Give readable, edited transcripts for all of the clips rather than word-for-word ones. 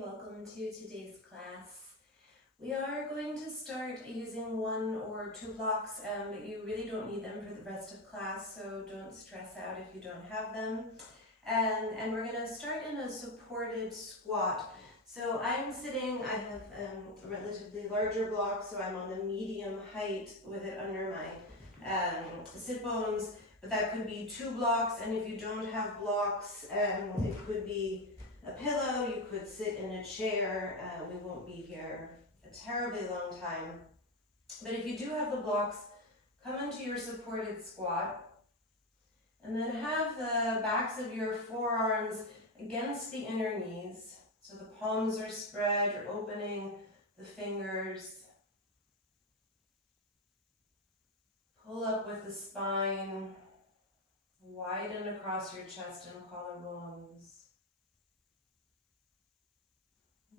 welcome to today's class. We are going to start using 1 or 2 blocks, but you really don't need them for the rest of class, so don't stress out if you don't have them. And we're going to start in a supported squat. So I'm sitting, I have a relatively larger block, so I'm on the medium height with it under my sit bones, but that could be 2 blocks, and if you don't have blocks, it could be a pillow, you could sit in a chair. We won't be here a terribly long time. But if you do have the blocks, come into your supported squat and then have the backs of your forearms against the inner knees. So the palms are spread, you're opening the fingers. Pull up with the spine, widen across your chest and collarbones.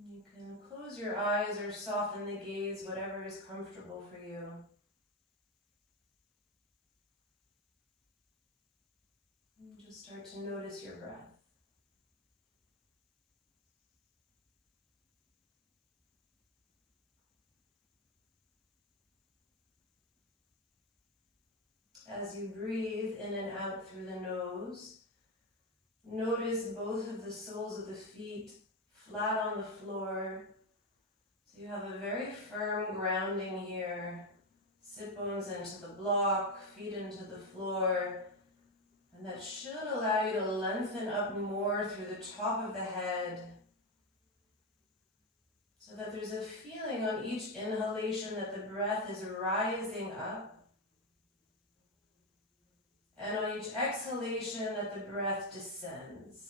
You can close your eyes or soften the gaze, whatever is comfortable for you. And just start to notice your breath. As you breathe in and out through the nose, notice both of the soles of the feet flat on the floor. So you have a very firm grounding here. Sit bones into the block, feet into the floor. And that should allow you to lengthen up more through the top of the head, so that there's a feeling on each inhalation that the breath is rising up. And on each exhalation that the breath descends.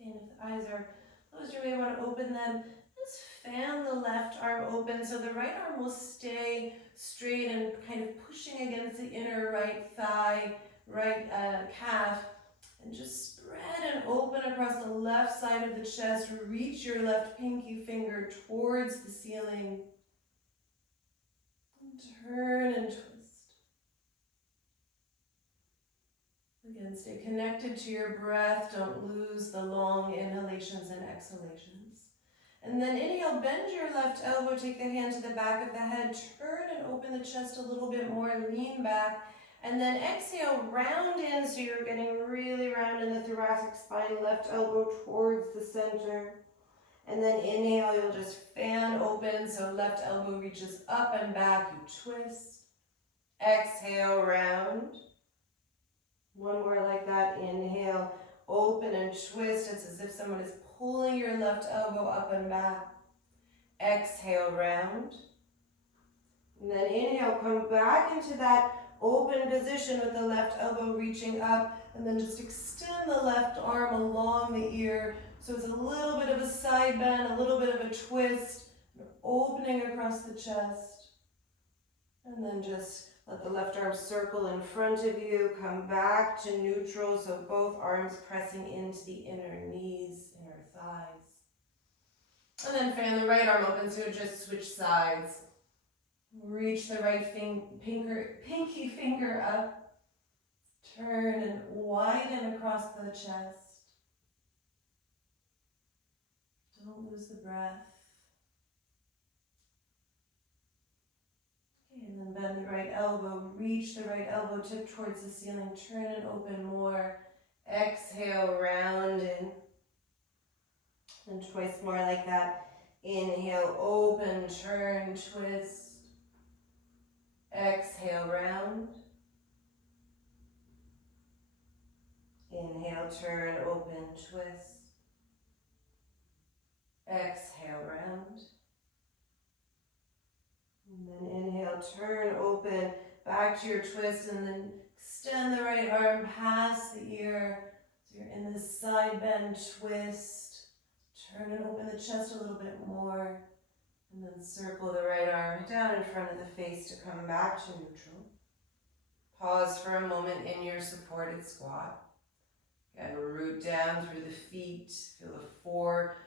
And if the eyes are closed, you may want to open them. Just fan the left arm open so the right arm will stay straight and kind of pushing against the inner right thigh, right calf. And just spread and open across the left side of the chest. Reach your left pinky finger towards the ceiling. And turn and twist. Again, stay connected to your breath. Don't lose the long inhalations and exhalations. And then inhale, bend your left elbow, take the hand to the back of the head, turn and open the chest a little bit more, lean back. And then exhale, round in, so you're getting really round in the thoracic spine, left elbow towards the center. And then inhale, you'll just fan open, so left elbow reaches up and back, you twist. Exhale, round. One more like that. Inhale, open and twist. It's as if someone is pulling your left elbow up and back. Exhale, round. And then inhale, come back into that open position with the left elbow reaching up. And then just extend the left arm along the ear. So it's a little bit of a side bend, a little bit of a twist, opening across the chest. And then just let the left arm circle in front of you, come back to neutral, so both arms pressing into the inner knees, inner thighs. And then fan the right arm open, so just switch sides. Reach the right pinky finger up. Turn and widen across the chest. Don't lose the breath. And then bend the right elbow, reach the right elbow tip towards the ceiling, turn and open more. Exhale, round in. And twice more like that. Inhale, open, turn, twist. Exhale, round. Inhale, turn, open, twist. Exhale, round. And then inhale, turn, open, back to your twist, and then extend the right arm past the ear. So you're in this side bend twist. Turn and open the chest a little bit more. And then circle the right arm down in front of the face to come back to neutral. Pause for a moment in your supported squat. Again, root down through the feet. Feel the four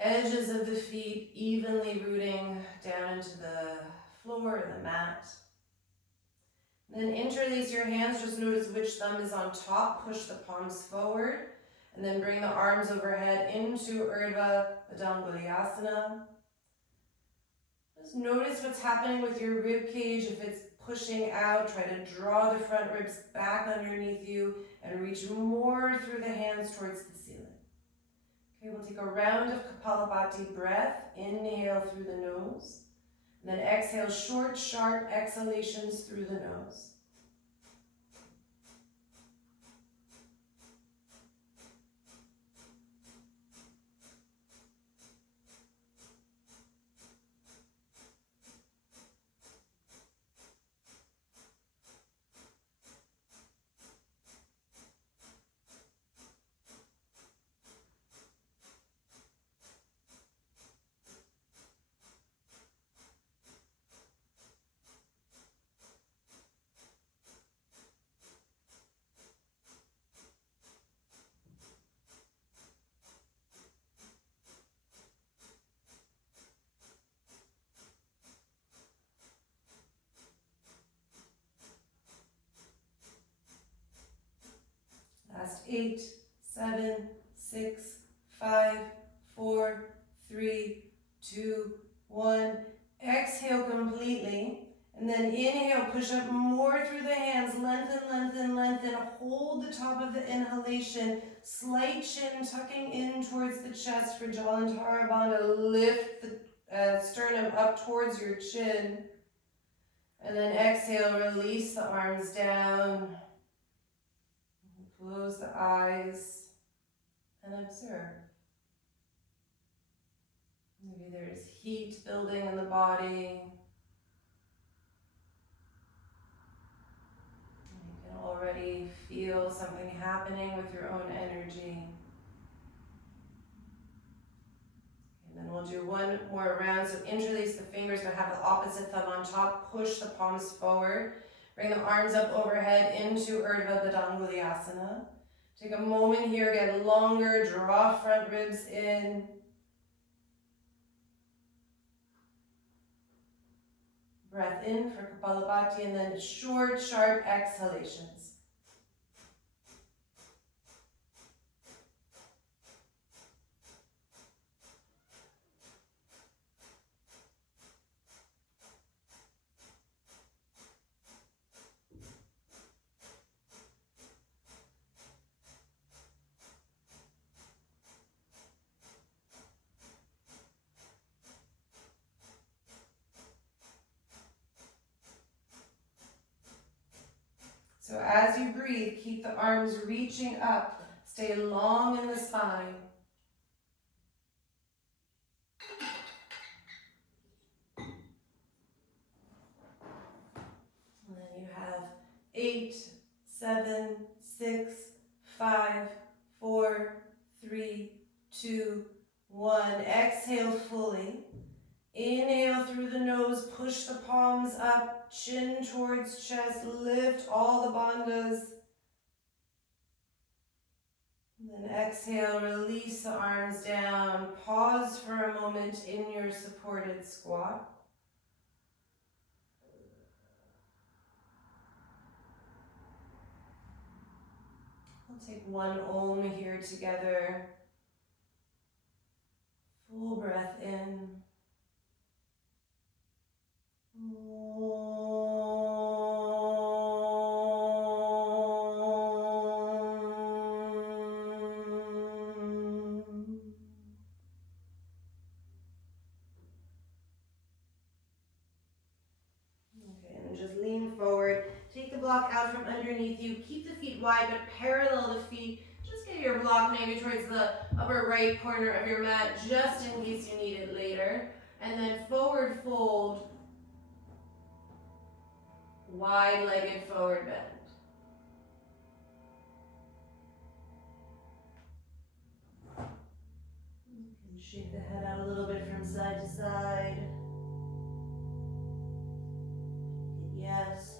edges of the feet evenly rooting down into the floor or the mat. And then interlace your hands. Just notice which thumb is on top. Push the palms forward. And then bring the arms overhead into Urdhva Padangusthasana. Just notice what's happening with your rib cage. If it's pushing out, try to draw the front ribs back underneath you and reach more through the hands towards the ceiling. Okay, we'll take a round of Kapalabhati breath. Inhale through the nose. And then exhale, short, sharp exhalations through the nose. Last 8, 7, 6, 5, 4, 3, 2, 1. Exhale completely. And then inhale, push up more through the hands. Lengthen, lengthen, lengthen. Hold the top of the inhalation. Slight chin tucking in towards the chest for Jalandhara Bandha. Lift the sternum up towards your chin. And then exhale, release the arms down. Close the eyes and observe. Maybe there's heat building in the body. You can already feel something happening with your own energy. And then we'll do one more round. So interlace the fingers, but have the opposite thumb on top. Push the palms forward. Bring the arms up overhead into Urdhva Padangusthasana. Take a moment here, get longer, draw front ribs in. Breath in for Kapalabhati, and then short, sharp exhalations. So as you breathe, keep the arms reaching up. Stay long in the spine. And then you have 8, 7, 6, 5, 4, 3, 2, 1. Exhale fully. Inhale through the nose, push the palms up, chin towards chest, lift all the bandhas. And then exhale, release the arms down. Pause for a moment in your supported squat. We'll take one Om here together. Full breath in. Block out from underneath you. Keep the feet wide, but parallel the feet. Just get your block maybe towards the upper right corner of your mat, just in case you need it later. And then forward fold, wide-legged forward bend. You can shake the head out a little bit from side to side. Yes.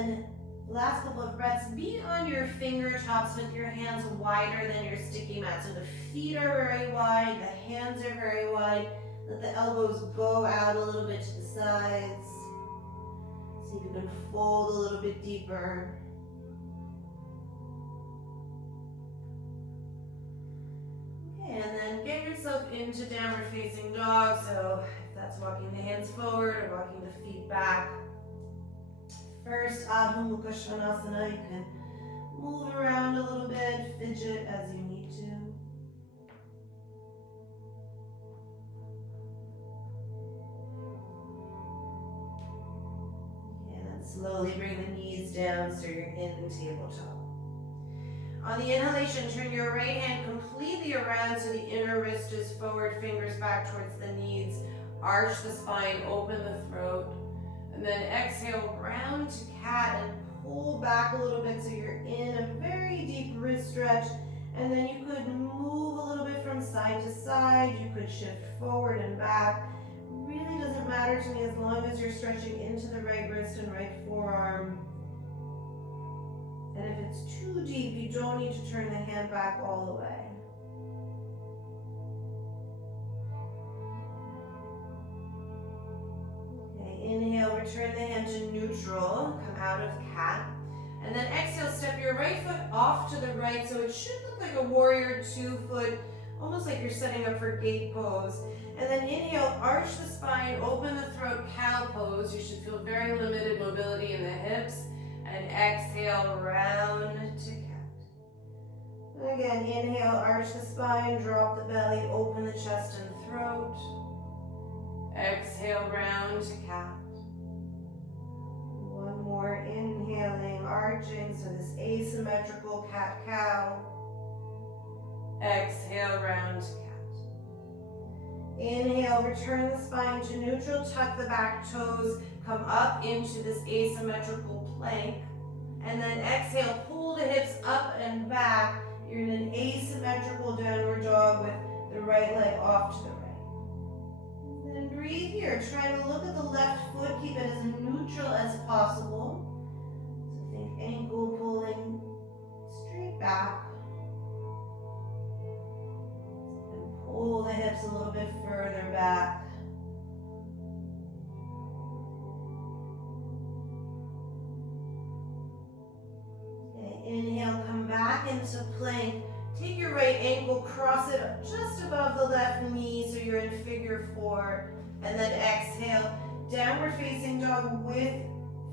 then last couple of breaths, be on your fingertips with your hands wider than your sticky mat. So the feet are very wide, the hands are very wide. Let the elbows go out a little bit to the sides. See if you can fold a little bit deeper. Okay, and then get yourself into downward facing dog. So if that's walking the hands forward or walking the feet back. First, Adho Mukha Svanasana, you can move around a little bit, fidget as you need to. And then slowly bring the knees down so you're in tabletop. On the inhalation, turn your right hand completely around so the inner wrist is forward, fingers back towards the knees. Arch the spine, open the throat. And then exhale, round to cat and pull back a little bit so you're in a very deep wrist stretch. And then you could move a little bit from side to side. You could shift forward and back. Really doesn't matter to me as long as you're stretching into the right wrist and right forearm. And if it's too deep, you don't need to turn the hand back all the way. Inhale, return the hand to neutral, come out of cat. And then exhale, step your right foot off to the right, so it should look like a warrior 2 foot, almost like you're setting up for gate pose. And then inhale, arch the spine, open the throat, cow pose. You should feel very limited mobility in the hips. And exhale, round to cat. Again, inhale, arch the spine, drop the belly, open the chest and throat. Exhale, round to cat. One more, inhaling, arching, so this asymmetrical cat-cow. Exhale, round to cat. Inhale, return the spine to neutral, tuck the back toes, come up into this asymmetrical plank. And then exhale, pull the hips up and back. You're in an asymmetrical downward dog with the right leg off to the right. Then breathe here. Try to look at the left foot. Keep it as neutral as possible. So think ankle pulling straight back. And pull the hips a little bit further back. Okay, inhale, come back into plank. Take your right ankle, cross it just above the left knee so you're in figure 4. And then exhale, downward facing dog with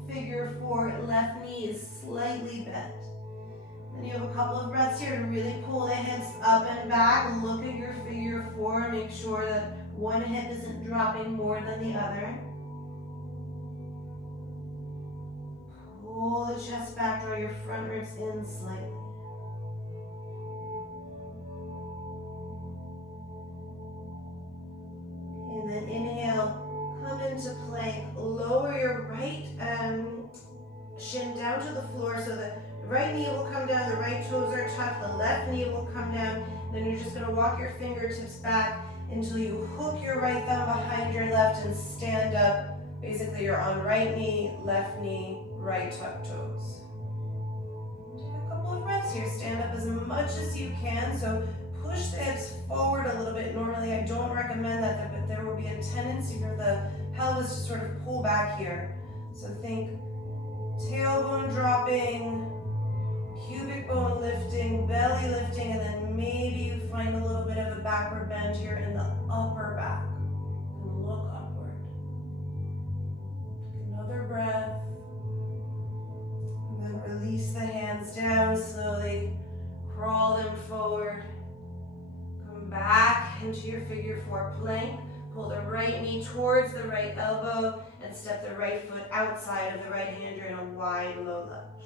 figure 4. Left knee is slightly bent. Then you have a couple of breaths here to really pull the hips up and back. Look at your figure 4. Make sure that one hip isn't dropping more than the other. Pull the chest back, draw your front ribs in slightly. And then inhale, come into plank. Lower your right shin down to the floor so the right knee will come down, the right toes are tucked, the left knee will come down. Then you're just going to walk your fingertips back until you hook your right thumb behind your left and stand up. Basically, you're on right knee, right tuck toes. Take a couple of breaths here. Stand up as much as you can. So push the hips forward a little bit. Normally, I don't recommend that, but there will be a tendency for the pelvis to sort of pull back here. So think tailbone dropping, pubic bone lifting, belly lifting, and then maybe you find a little bit of a backward bend here in the upper back. And look upward. Take another breath. And then release the hands down slowly. Crawl them forward. Come back into your figure 4 plank. Pull the right knee towards the right elbow and step the right foot outside of the right hand. You're in a wide low lunge.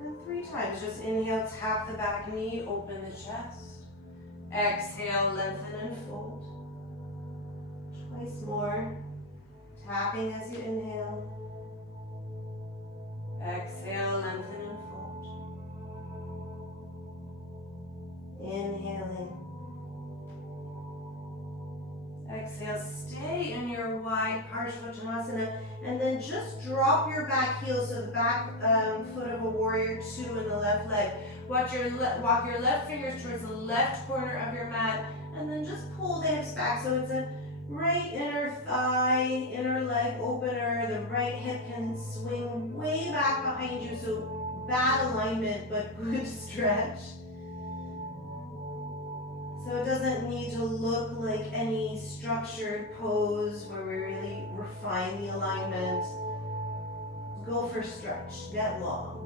And 3 times, just inhale, tap the back knee, open the chest. Exhale, lengthen and fold. Twice more, tapping as you inhale. Exhale, lengthen and fold. Inhaling. Exhale, stay in your wide Parsvottanasana, and then just drop your back heel, so the back foot of a warrior two in the left leg. Walk your left fingers towards the left corner of your mat, and then just pull the hips back. So it's a right inner thigh, inner leg opener. The right hip can swing way back behind you, so bad alignment, but good stretch. So it doesn't need to look like any structured pose where we really refine the alignment. Go for stretch, get long.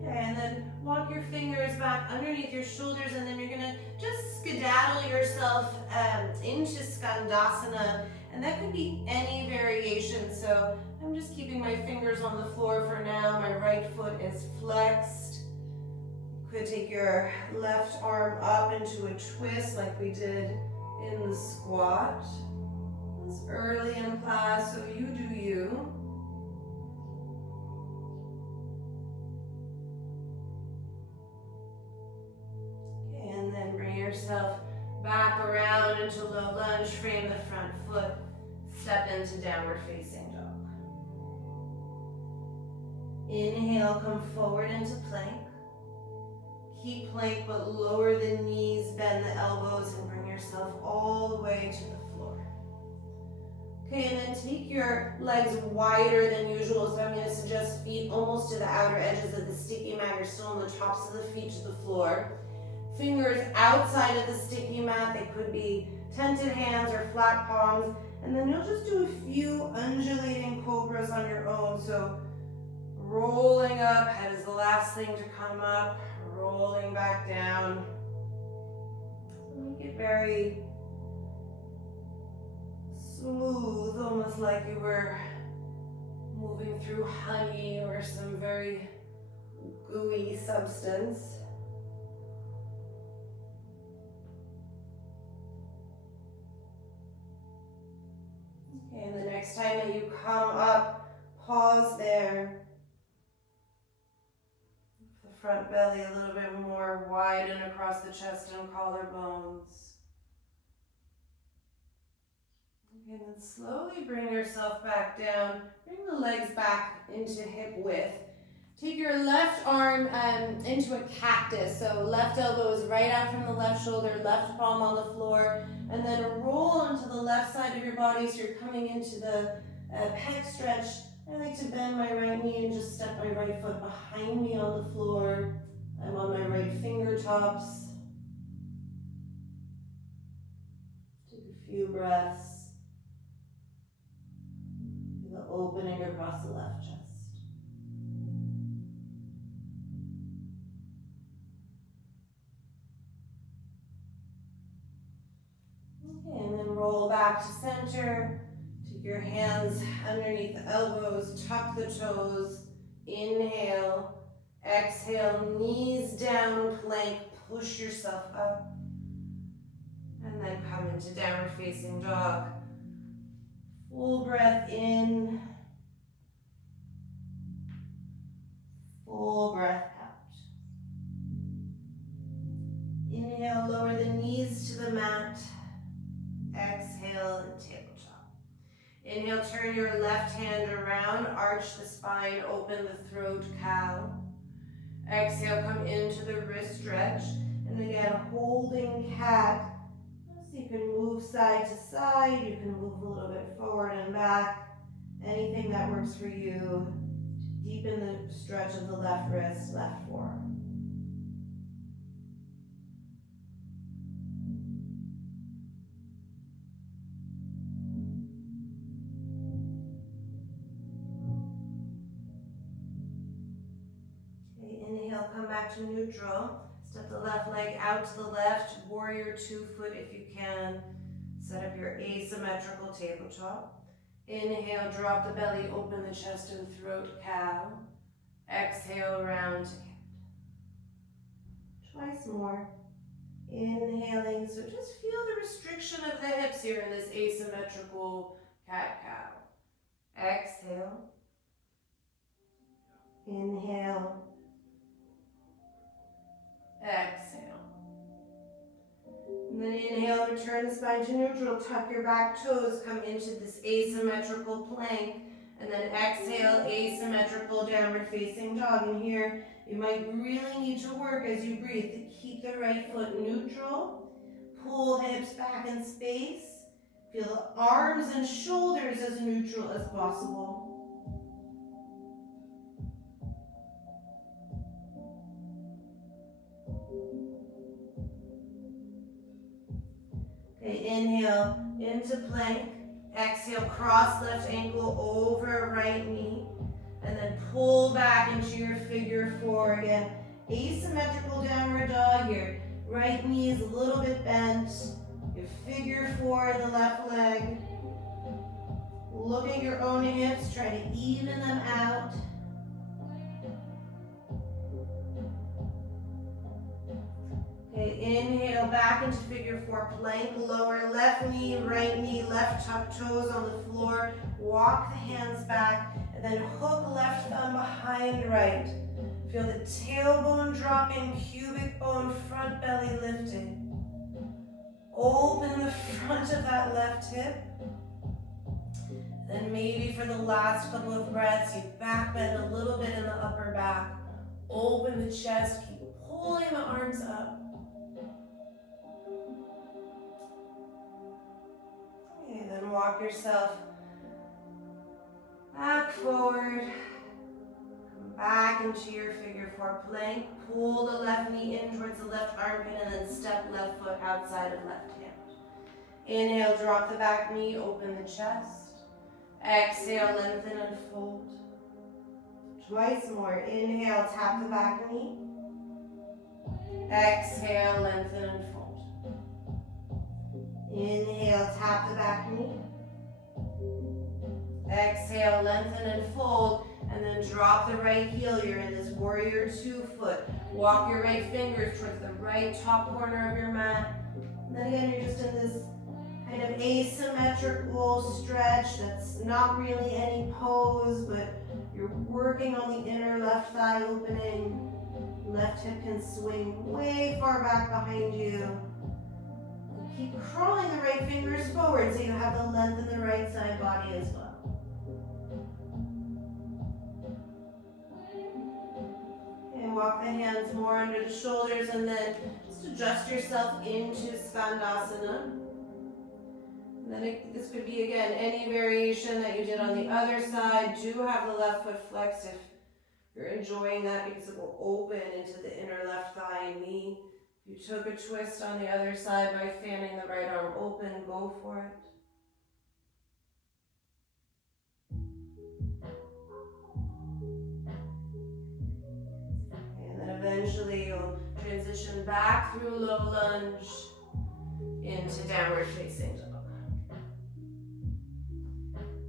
Okay, and then walk your fingers back underneath your shoulders, and then you're gonna just skedaddle yourself into Skandasana, and that could be any variation. So I'm just keeping my fingers on the floor for now. My right foot is flexed. You could take your left arm up into a twist like we did in the squat. It's early in class, so you do you. Okay, and then bring yourself back around into low lunge, frame the front foot, step into downward facing dog. Inhale, come forward into plank. Keep plank, but lower the knees, bend the elbows, and bring yourself all the way to the floor. Okay, and then take your legs wider than usual. So I'm going to suggest feet almost to the outer edges of the sticky mat. You're still on the tops of the feet to the floor. Fingers outside of the sticky mat. They could be tented hands or flat palms. And then you'll just do a few undulating cobras on your own. So rolling up, head is the last thing to come up. Rolling back down. Make it very smooth, almost like you were moving through honey or some very gooey substance. Okay, and the next time that you come up, pause there. The front belly a little bit more widen across the chest and collarbones. And then slowly bring yourself back down. Bring the legs back into hip width. Take your left arm into a cactus. So left elbow is right out from the left shoulder, left palm on the floor, and then roll onto the left side of your body so you're coming into the pec stretch. I like to bend my right knee and just step my right foot behind me on the floor. I'm on my right fingertips. Take a few breaths. Opening across the left chest. Okay, and then roll back to center. Take your hands underneath the elbows, tuck the toes. Inhale, exhale, knees down, plank, push yourself up. And then come into downward facing dog. Full breath in. Full breath out. Inhale, lower the knees to the mat. Exhale and tabletop. Inhale, turn your left hand around, arch the spine, open the throat, cow. Exhale, come into the wrist stretch. And again, holding cat. So you can move side to side, you can move a little bit forward and back. Anything that works for you. Deepen the stretch of the left wrist, left forearm. Okay, inhale, come back to neutral. Step the left leg out to the left, warrior 2 foot if you can. Set up your asymmetrical tabletop. Inhale, drop the belly, open the chest and throat, cow. Exhale, round to cat. Twice more. Inhaling, so just feel the restriction of the hips here in this asymmetrical cat-cow. Exhale. Inhale. Exhale. Inhale, return the spine to neutral. Tuck your back toes. Come into this asymmetrical plank. And then exhale, asymmetrical downward facing dog. And here, you might really need to work as you breathe to keep the right foot neutral. Pull the hips back in space. Feel the arms and shoulders as neutral as possible. Okay, inhale into plank. Exhale, cross left ankle over right knee. And then pull back into your figure four again. Asymmetrical downward dog. Your right knee is a little bit bent. Your figure four in the left leg. Look at your own hips. Try to even them out. Okay, inhale back into figure four plank. Lower left knee, left tuck toes on the floor. Walk the hands back and then hook left thumb behind right. Feel the tailbone dropping, pubic bone, front belly lifting. Open the front of that left hip. Then maybe for the last couple of breaths, you back bend a little bit in the upper back. Open the chest, keep pulling the arms up. Okay, then walk yourself back forward. Come back into your figure four plank. Pull the left knee in towards the left armpit and then step left foot outside of left hand. Inhale, drop the back knee, open the chest. Exhale, lengthen and fold. Twice more. Inhale, tap the back knee. Exhale, lengthen and fold. Inhale, tap the back knee. Exhale, lengthen and fold. And then drop the right heel. You're in this warrior two foot. Walk your right fingers towards the right top corner of your mat. And then again, you're just in this kind of asymmetrical stretch that's not really any pose, but you're working on the inner left thigh opening. Left hip can swing way far back behind you. Keep crawling the right fingers forward so you have the length in the right side body as well. And walk the hands more under the shoulders and then just adjust yourself into Skandasana. And then this could be, again, any variation that you did on the other side. Do have the left foot flexed if you're enjoying that because it will open into the inner left thigh and knee. If you took a twist on the other side by fanning the right arm open, go for it. And then eventually you'll transition back through low lunge into downward facing dog.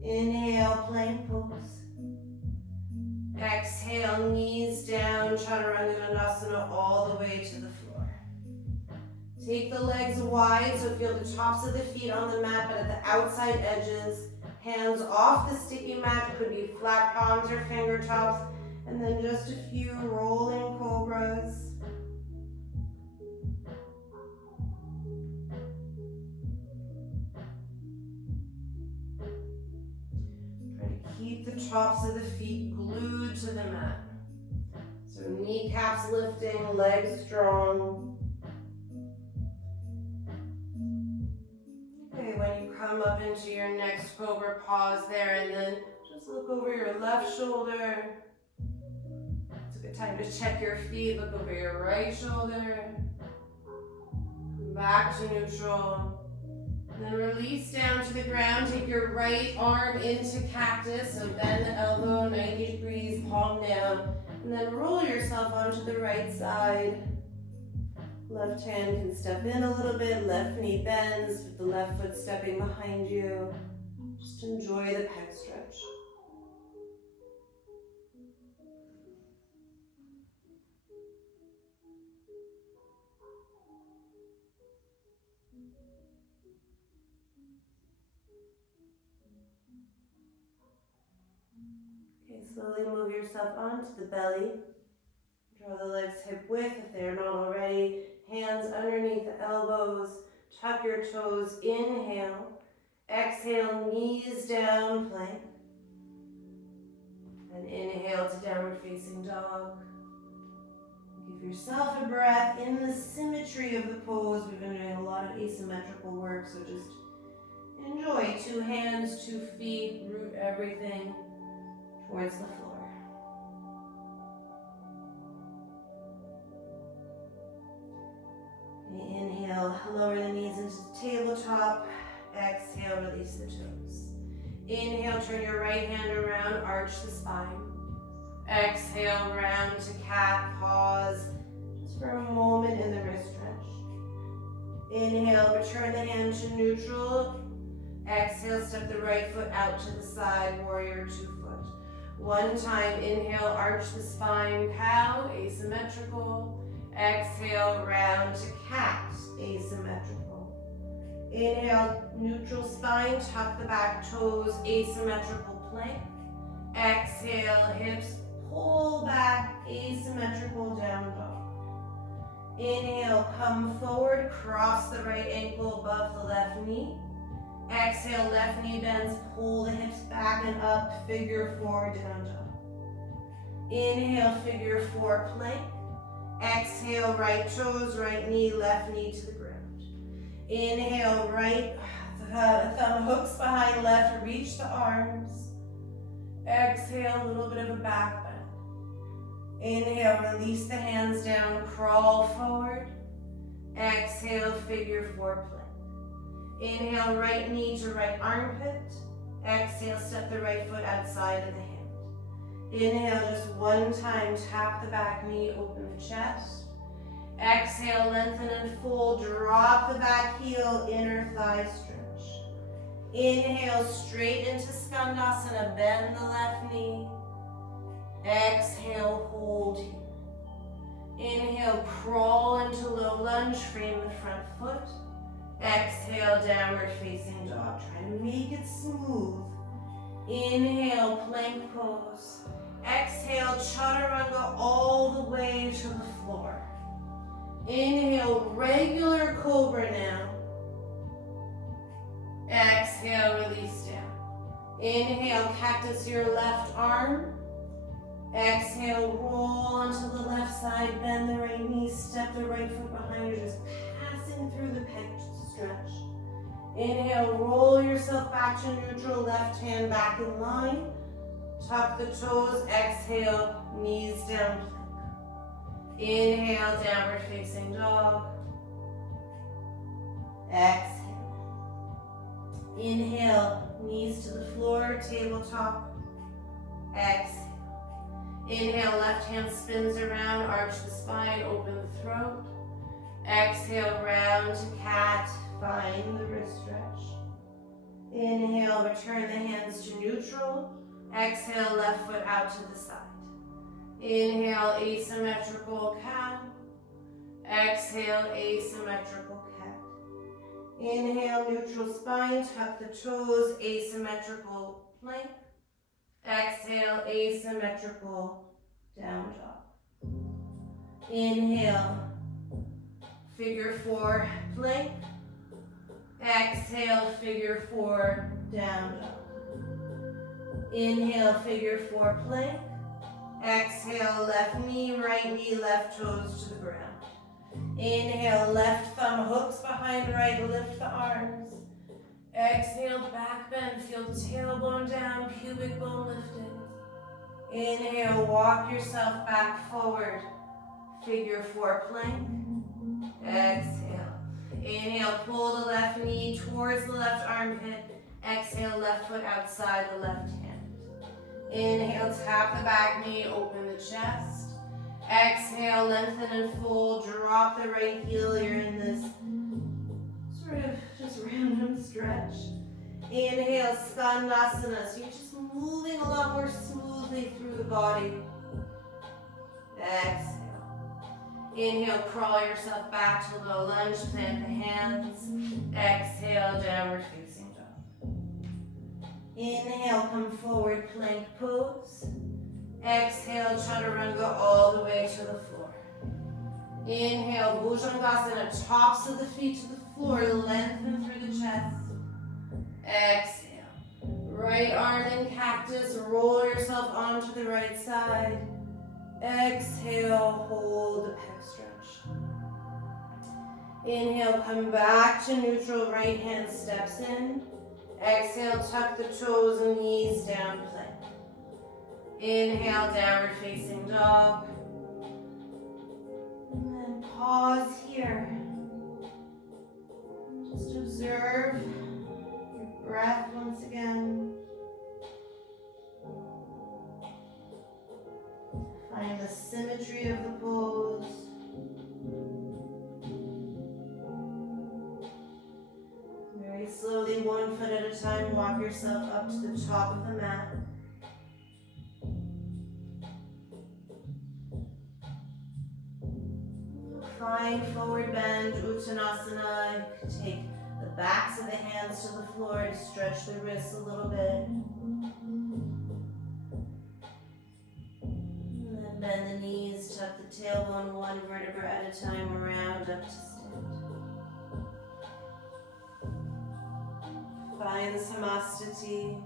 Inhale, plank pose. Exhale, knees down, Chaturanga Dandasana all the way to the floor. Take the legs wide, so feel the tops of the feet on the mat, but at the outside edges. Hands off the sticky mat, could be flat palms or fingertips, and then just a few rolling cobras. Keep the tops of the feet glued to the mat. So kneecaps lifting, legs strong. Okay, when you come up into your next cobra, pause there and then just look over your left shoulder. It's a good time to check your feet. Look over your right shoulder. Come back to neutral. Then release down to the ground. Take your right arm into cactus. So bend the elbow 90 degrees, palm down. And then roll yourself onto the right side. Left hand can step in a little bit. Left knee bends with the left foot stepping behind you. Just enjoy the pec stretch. Slowly move yourself onto the belly. Draw the legs hip width if they're not already. Hands underneath the elbows. Tuck your toes, inhale. Exhale, knees down, plank. And inhale to downward facing dog. Give yourself a breath in the symmetry of the pose. We've been doing a lot of asymmetrical work, so just enjoy 2 hands, 2 feet, root everything towards the floor. Inhale, lower the knees into the tabletop. Exhale, release the toes. Inhale, turn your right hand around, arch the spine. Exhale, round to cat, pause just for a moment in the wrist stretch. Inhale, return the hand to neutral. Exhale, step the right foot out to the side, warrior 2 foot. 1 time, inhale, arch the spine, cow, asymmetrical. Exhale, round to cat, asymmetrical. Inhale, neutral spine, tuck the back toes, asymmetrical plank. Exhale, hips pull back, asymmetrical down dog. Inhale, come forward, cross the right ankle above the left knee. Exhale, left knee bends, pull the hips back and up, figure 4, down dog. Inhale, figure 4 plank. Exhale, right toes, right knee, left knee to the ground. Inhale, right thumb hooks behind left, reach the arms. Exhale, a little bit of a back bend. Inhale, release the hands down, crawl forward. Exhale, figure 4 plank. Inhale, right knee to right armpit. Exhale, step the right foot outside of the hand. Inhale, just 1 time, tap the back knee, open the chest. Exhale, lengthen and fold, drop the back heel, inner thigh stretch. Inhale, straight into Skandasana, bend the left knee. Exhale, hold here. Inhale, crawl into low lunge, frame the front foot. Exhale, downward facing dog. Try to make it smooth. Inhale, plank pose. Exhale, chaturanga all the way to the floor. Inhale, regular cobra now. Exhale, release down. Inhale, cactus your left arm. Exhale, roll onto the left side, bend the right knee, step the right foot behind you, just passing through the pec stretch. Inhale, roll yourself back to neutral, left hand back in line. Tuck the toes, exhale, knees down plank. Inhale, downward facing dog. Exhale. Inhale, knees to the floor, tabletop. Exhale. Inhale, left hand spins around, arch the spine, open the throat. Exhale, round to cat, find the wrist stretch. Inhale, return the hands to neutral. Exhale, left foot out to the side. Inhale, asymmetrical cow. Exhale, asymmetrical cat. Inhale, neutral spine, tuck the toes, asymmetrical plank. Exhale, asymmetrical down dog. Inhale, figure 4 plank. Exhale, figure 4 down dog. Inhale, figure 4 plank. Exhale, left knee, left toes to the ground. Inhale, left thumb hooks behind right, lift the arms. Exhale, back bend, feel the tailbone down, pubic bone lifted. Inhale, walk yourself back forward, figure 4 plank. Exhale. Inhale, pull the left knee towards the left armpit. Exhale, left foot outside the left hand. Inhale, tap the back knee, open the chest. Exhale, lengthen and fold, drop the right heel. You're in this sort of just random stretch. Inhale, Skandasana. So you're just moving a lot more smoothly through the body. Exhale. Inhale, crawl yourself back to low lunge, plant the hands. Exhale, downward facing dog. Inhale, come forward, plank pose. Exhale, chaturanga all the way to the floor. Inhale, Bhujangasana, tops of the feet to the floor. Lengthen through the chest. Exhale. Right arm in cactus. Roll yourself onto the right side. Exhale, hold the pec stretch. Inhale, come back to neutral. Right hand steps in. Exhale, tuck the toes and knees down, plank. Inhale, downward facing dog. And then pause here. Just observe your breath once again. Find the symmetry of the pose. Very slowly, 1 foot at a time, walk yourself up to the top of the mat. Find forward bend, Uttanasana. Take the backs of the hands to the floor to stretch the wrists a little bit. And then bend the knees, tuck the tailbone 1 vertebra at a time, round up to stand. Find Samastiti.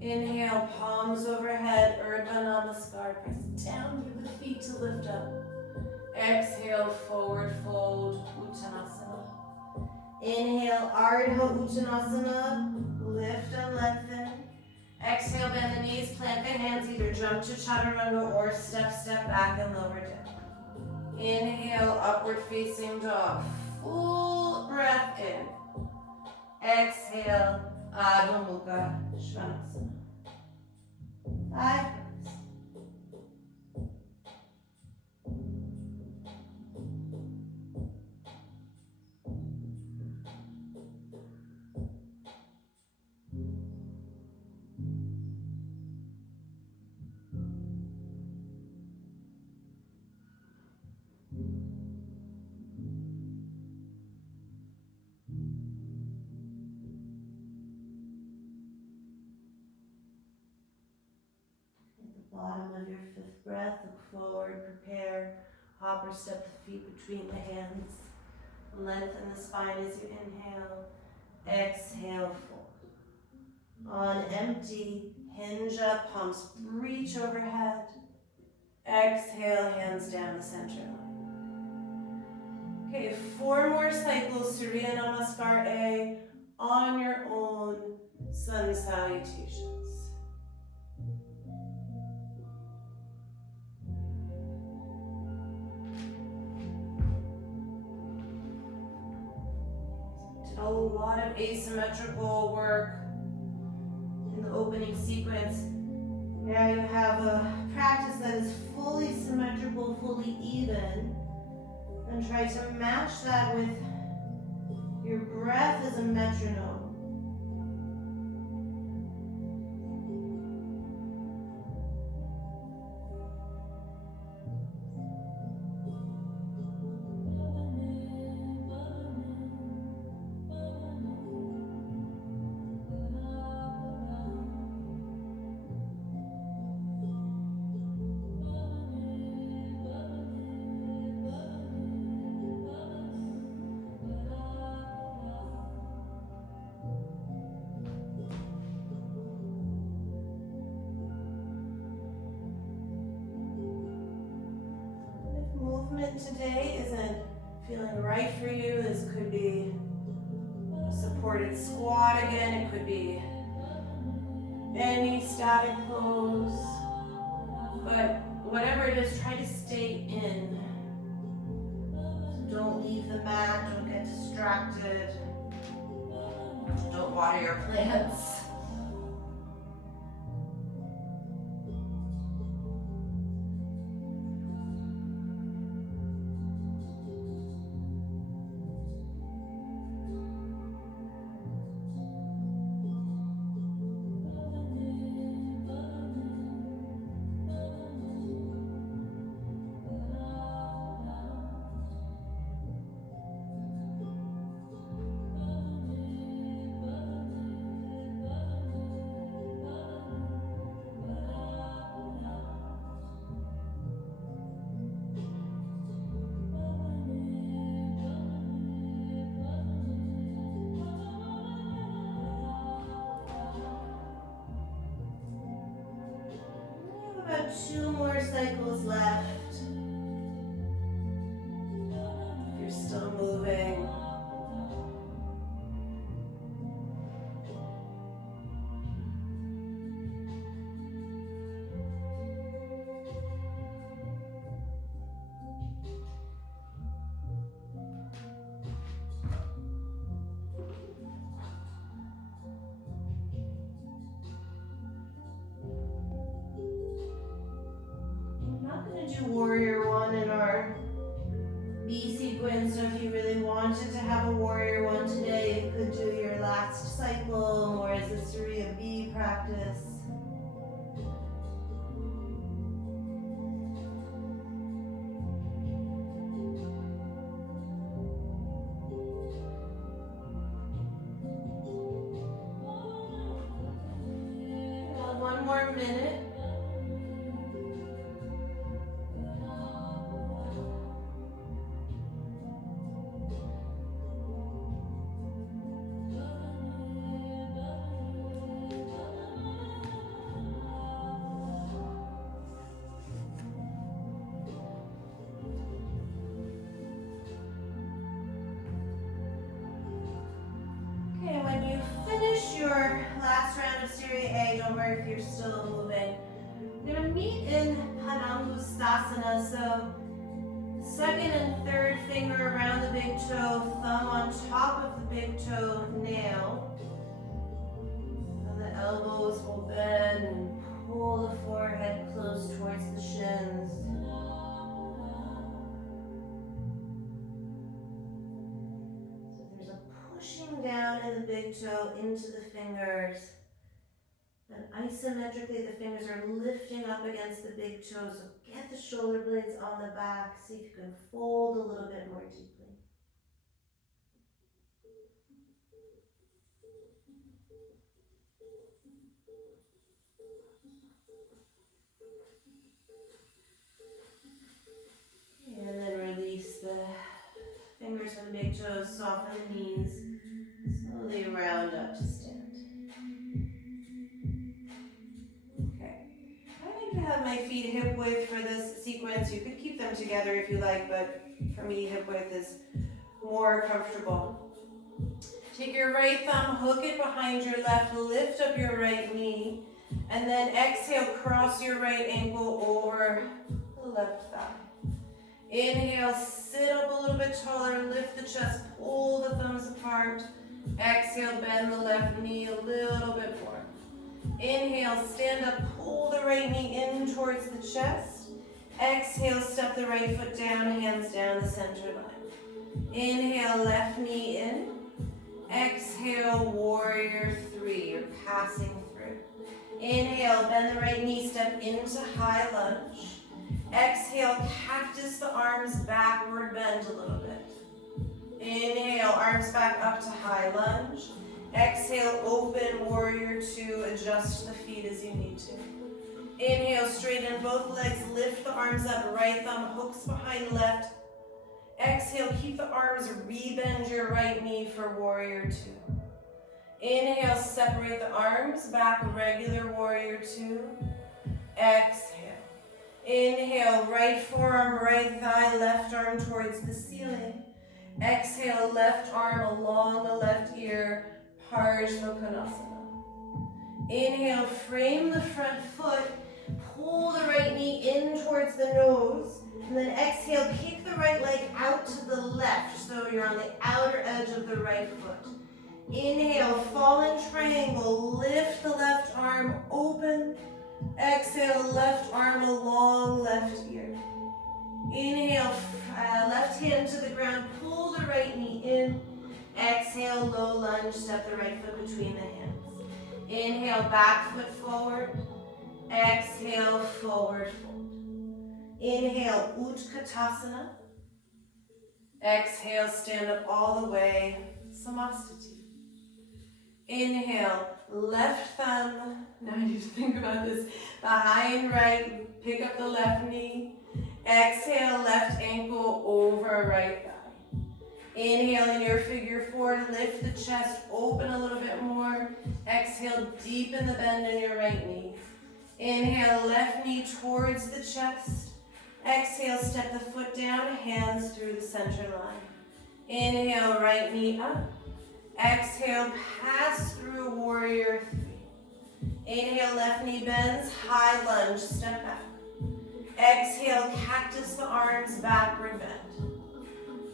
Inhale, palms overhead, Urdhva Namaskar. Press down through the feet to lift up. Exhale, forward fold, Uttanasana. Inhale, Ardha Uttanasana. Lift and lengthen. Exhale, bend the knees, plant the hands, either jump to Chaturanga or step back and lower down. Inhale, upward facing dog. Full breath in. Exhale, Adho Mukha Svanasana. 5 breaths. Bottom of your 5th breath, look forward, prepare, hop or step the feet between the hands. Lengthen the spine as you inhale. Exhale, fold. On empty, hinge up, palms reach overhead. Exhale, hands down the center line. Okay, 4 more cycles, Surya Namaskar A, on your own, sun salutations. A lot of asymmetrical work in the opening sequence. Now you have a practice that is fully symmetrical, fully even, and try to match that with your breath as a metronome. Today isn't feeling right for you. This could be a supported squat again. It could be any static pose. But whatever it is, try to stay in. So don't leave the mat. Don't get distracted. Don't water your plants. 2 more cycles left. If you're still moving. I'm not going to do warrior one in our B sequence, so if you really wanted to have a warrior one today, you could do your last cycle more as a Surya B practice. Well, 1 more minute. Okay, when you finish your last round of Surya A, don't worry if you're still moving. We're going to meet in Padangusthasana, so second and third finger around the big toe, thumb on top of the big toe nail. And the elbows will bend and pull the forehead close towards the shins. Pushing down in the big toe into the fingers. And isometrically the fingers are lifting up against the big toe. So get the shoulder blades on the back. See if you can fold a little bit more deeply. And then release the fingers from the big toes, soften the knees. Slowly round up to stand. I have my feet hip width for this sequence. You could keep them together if you like, but for me, hip width is more comfortable. Take your right thumb, hook it behind your left, lift up your right knee, and then exhale, cross your right ankle over the left thigh. Inhale, sit up a little bit taller, lift the chest, pull the thumbs apart. Exhale, bend the left knee a little bit more. Inhale, stand up, pull the right knee in towards the chest. Exhale, step the right foot down, hands down the center line. Inhale, left knee in. Exhale, warrior 3, you're passing through. Inhale, bend the right knee, step into high lunge. Exhale, cactus the arms backward, bend a little bit. Inhale, arms back up to high lunge. Exhale, open warrior 2, adjust the feet as you need to. Inhale, straighten both legs, lift the arms up, right thumb hooks behind left. Exhale, keep the arms, rebend your right knee for warrior 2. Inhale, separate the arms, back regular warrior 2. Exhale. Inhale, right forearm, right thigh, left arm towards the ceiling. Exhale, left arm along the left ear, Parsvakonasana. Inhale, frame the front foot, pull the right knee in towards the nose, and then exhale, kick the right leg out to the left, so you're on the outer edge of the right foot. Inhale, fallen triangle, lift the left arm open. Exhale, left arm along left ear. Inhale, left hand to the ground, pull the right knee in. Exhale, low lunge, step the right foot between the hands. Inhale, back foot forward. Exhale, forward fold. Inhale, Utkatasana. Exhale, stand up all the way, Samastiti. Inhale, left thumb, now you think about this, behind right, pick up the left knee. Exhale, left ankle over right thigh. Inhale in your figure 4, lift the chest, open a little bit more. Exhale, deepen the bend in your right knee. Inhale, left knee towards the chest. Exhale, step the foot down, hands through the center line. Inhale, right knee up. Exhale, pass through warrior three. Inhale, left knee bends, high lunge, step back. Exhale, cactus the arms, backward bend.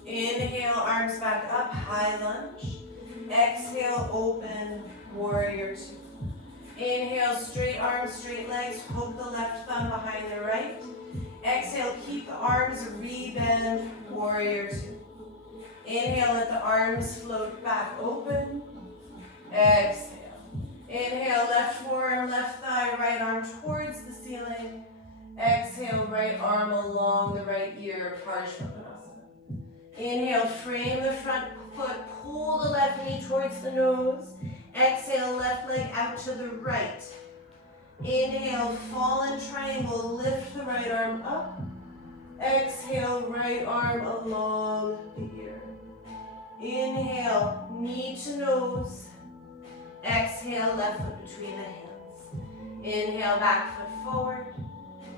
Inhale, arms back up, high lunge. Exhale, open, warrior two. Inhale, straight arms, straight legs, hook the left thumb behind the right. Exhale, keep the arms rebend, warrior two. Inhale, let the arms float back open. Exhale. Inhale, left forearm, left thigh, right arm towards the ceiling. Exhale, right arm along the right ear, Parsvanasana. Inhale, frame the front foot, pull the left knee towards the nose. Exhale, left leg out to the right. Inhale, fallen triangle, lift the right arm up. Exhale, right arm along the ear. Inhale, knee to nose. Exhale, left foot between the hands. Inhale, back foot forward.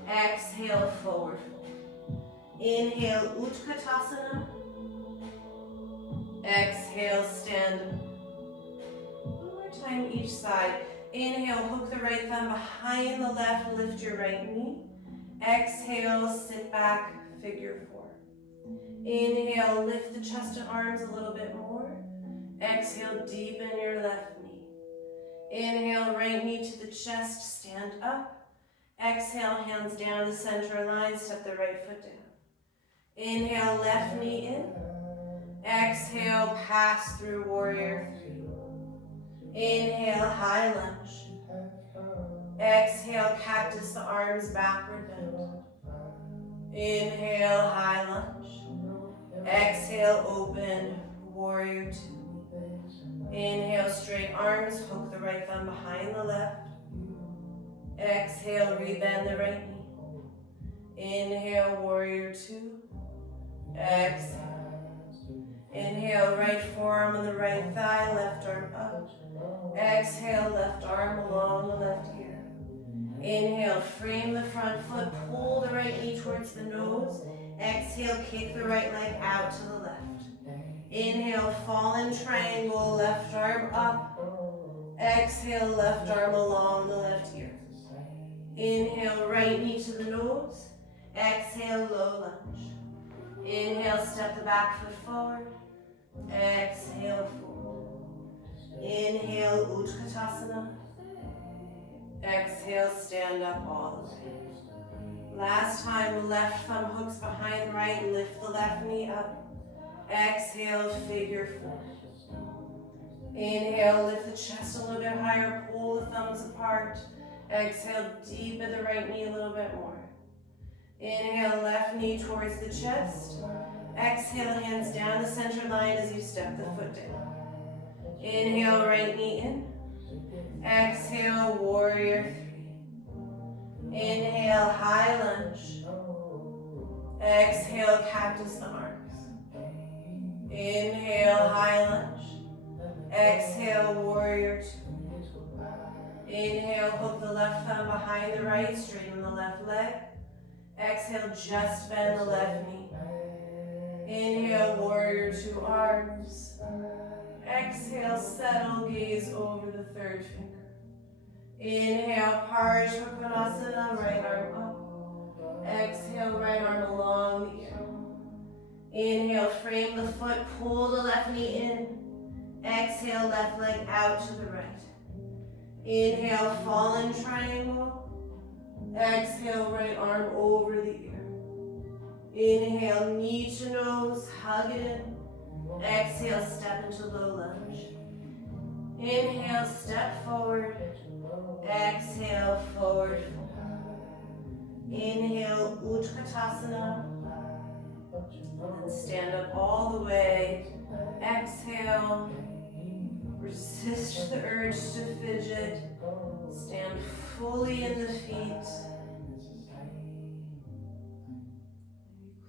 Exhale, forward fold. Inhale, Utkatasana. Exhale, stand up. One more time each side. Inhale, hook the right thumb behind the left, lift your right knee. Exhale, sit back, figure four. Inhale, lift the chest and arms a little bit more. Exhale, deepen your left knee. Inhale, right knee to the chest, stand up. Exhale, hands down the center line, step the right foot down. Inhale, left knee in. Exhale, pass through warrior three. Inhale, high lunge. Exhale, cactus the arms, backward bend. Inhale, high lunge. Exhale, open, warrior two. Inhale, straight arms, hook the right thumb behind the left. Exhale, rebend the right knee. Inhale, warrior two. Exhale. Inhale, right forearm on the right thigh, left arm up. Exhale, left arm along the left ear. Inhale, frame the front foot, pull the right knee towards the nose. Exhale, kick the right leg out to the left. Inhale, fallen triangle, left arm up. Exhale, left arm along the left ear. Inhale, right knee to the nose. Exhale, low lunge. Inhale, step the back foot forward. Exhale, forward. Inhale, Utkatasana. Exhale, stand up all the way. Last time, left thumb hooks behind right, lift the left knee up. Exhale, figure four. Inhale, lift the chest a little bit higher, pull the thumbs apart. Exhale, deepen the right knee a little bit more. Inhale, left knee towards the chest. Exhale, hands down the center line as you step the foot down. Inhale, right knee in. Exhale, warrior three. Inhale, high lunge. Exhale, cactus the arms. Inhale, high lunge. Exhale, warrior two. Inhale, hook the left thumb behind the right, straighten the left leg. Exhale, just bend the left knee. Inhale, warrior two arms. Exhale, settle, gaze over the third finger. Inhale, Parsvanasana, right arm up. Exhale, right arm along the ear. Inhale, frame the foot, pull the left knee in. Exhale, left leg out to the right. Inhale, fallen triangle. Exhale, right arm over the ear. Inhale, knee to nose, hug it in. Exhale, step into low lunge. Inhale, step forward. Exhale, forward fold. Inhale, Utkatasana. And stand up all the way. Exhale. Resist the urge to fidget. Stand fully in the feet.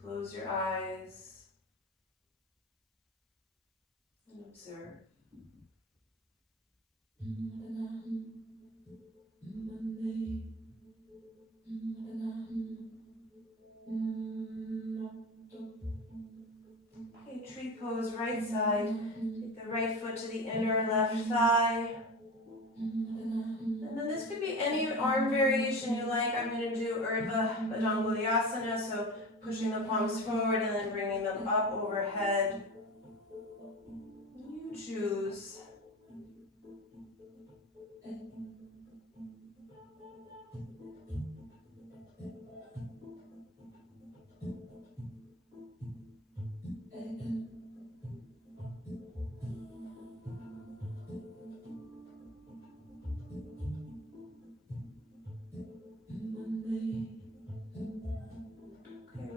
Close your eyes and observe. pose, right side. Take the right foot to the inner left thigh. And then this could be any arm variation you like. I'm going to do Urdhva Vinyasa, so pushing the palms forward and then bringing them up overhead. You choose.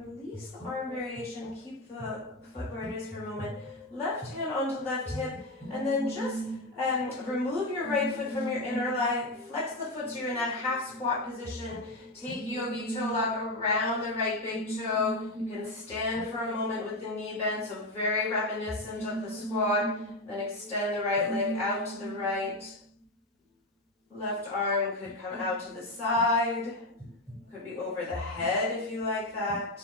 Release the arm variation, keep the foot where it is for a moment. Left hand onto left hip, and then just remove your right foot from your inner line. Flex the foot so you're in that half squat position. Take yogi toe lock around the right big toe. You can stand for a moment with the knee bent, so very reminiscent of the squat. Then extend the right leg out to the right. Left arm could come out to the side. Could be over the head if you like that.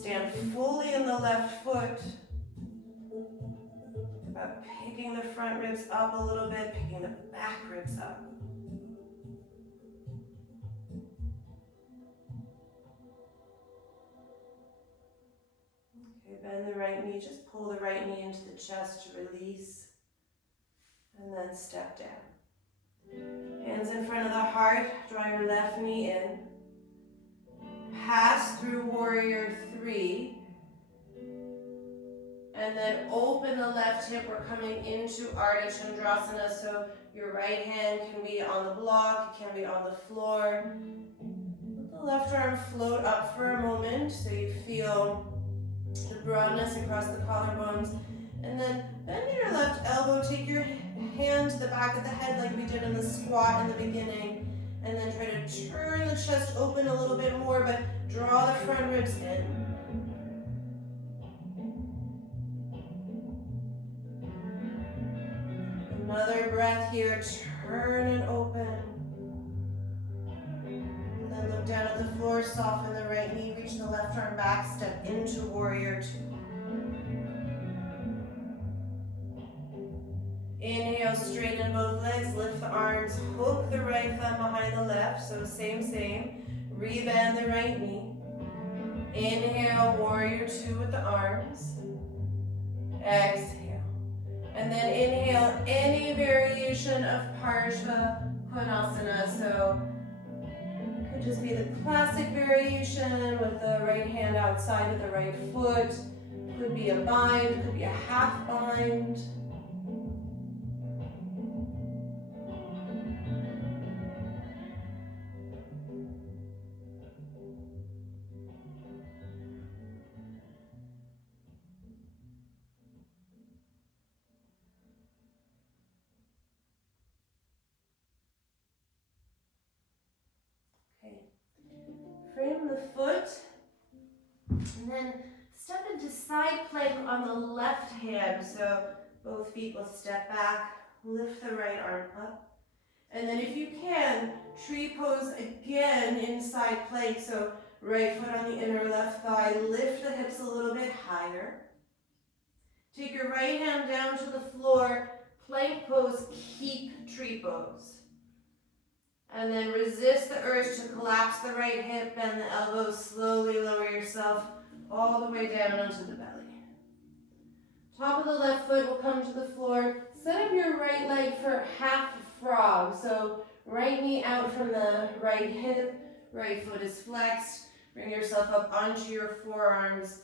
Stand fully in the left foot. About picking the front ribs up a little bit, picking the back ribs up. Okay, bend the right knee, just pull the right knee into the chest to release. And then step down. Hands in front of the heart, draw your left knee in. Pass through warrior 3. And then open the left hip. We're coming into Ardha Chandrasana, so your right hand can be on the block, it can be on the floor. Let the left arm float up for a moment so you feel the broadness across the collarbones. And then bend your left elbow, take your hand to the back of the head like we did in the squat in the beginning. And then try to turn the chest open a little bit more, but draw the front ribs in. Another breath here, turn and open. And then look down at the floor, soften the right knee, reach the left arm back, step into warrior 2. Inhale, straighten both legs, lift the arms, hook the right thumb behind the left, so same. Rebend the right knee. Inhale, warrior 2 with the arms. Exhale. And then inhale, any variation of Parsva Konasana. So it could just be the classic variation with the right hand outside of the right foot. Could be a bind, could be a half bind. Frame the foot, and then step into side plank on the left hand. So both feet will step back, lift the right arm up. And then if you can, tree pose again in side plank. So right foot on the inner left thigh, lift the hips a little bit higher. Take your right hand down to the floor, plank pose, keep tree pose. And then resist the urge to collapse the right hip, bend the elbows, slowly lower yourself all the way down onto the belly. Top of the left foot will come to the floor. Set up your right leg for half frog. So right knee out from the right hip, right foot is flexed. Bring yourself up onto your forearms.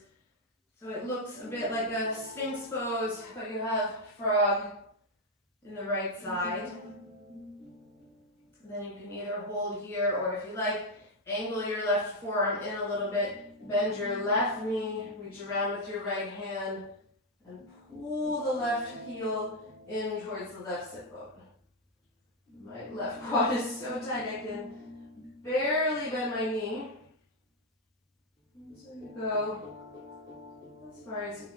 So it looks a bit like a Sphinx pose, but you have frog in the right side. Then you can either hold here, or if you like, angle your left forearm in a little bit, bend your left knee, reach around with your right hand, and pull the left heel in towards the left sit bone. My left quad is so tight I can barely bend my knee. So you go as far as you can.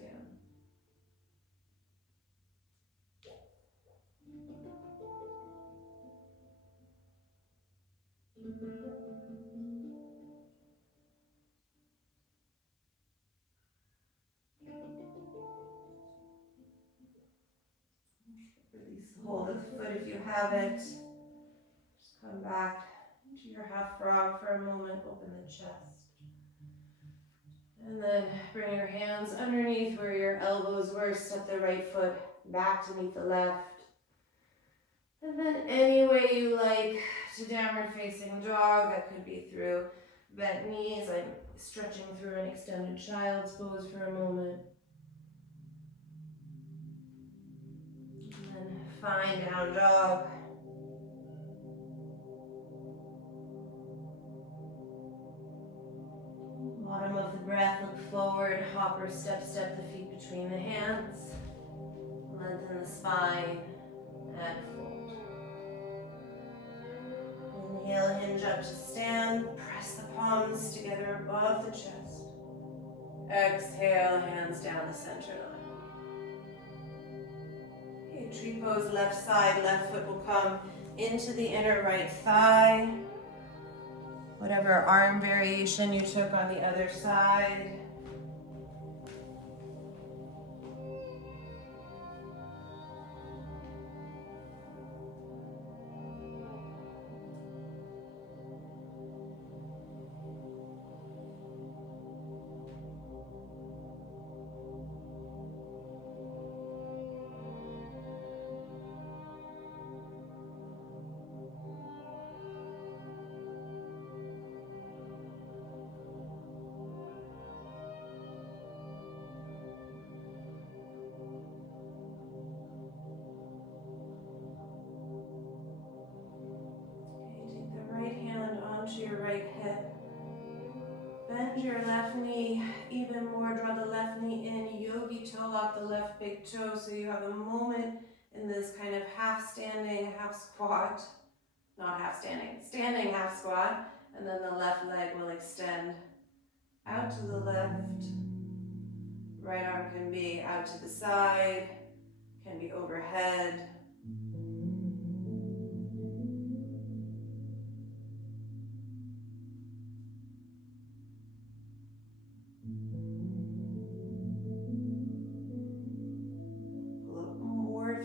foot if you have it. Just come back to your half frog for a moment, open the chest. And then bring your hands underneath where your elbows were. Step the right foot back to meet the left. And then any way you like to downward facing dog. That could be through bent knees. I'm stretching through an extended child's pose for a moment. And then find down dog. Bottom of the breath, look forward, hopper, step the feet between the hands. Lengthen the spine and fold. Inhale, hinge up to stand. Press the palms together above the chest. Exhale, hands down the center line. Okay, tree pose, left side, left foot will come into the inner right thigh. Whatever arm variation you took on the other side. To your right hip. Bend your left knee even more. Draw the left knee in. Yogi toe lock the left big toe so you have a moment in this kind of half standing, half squat. Not half standing, standing half squat. And then the left leg will extend out to the left. Right arm can be out to the side, can be overhead.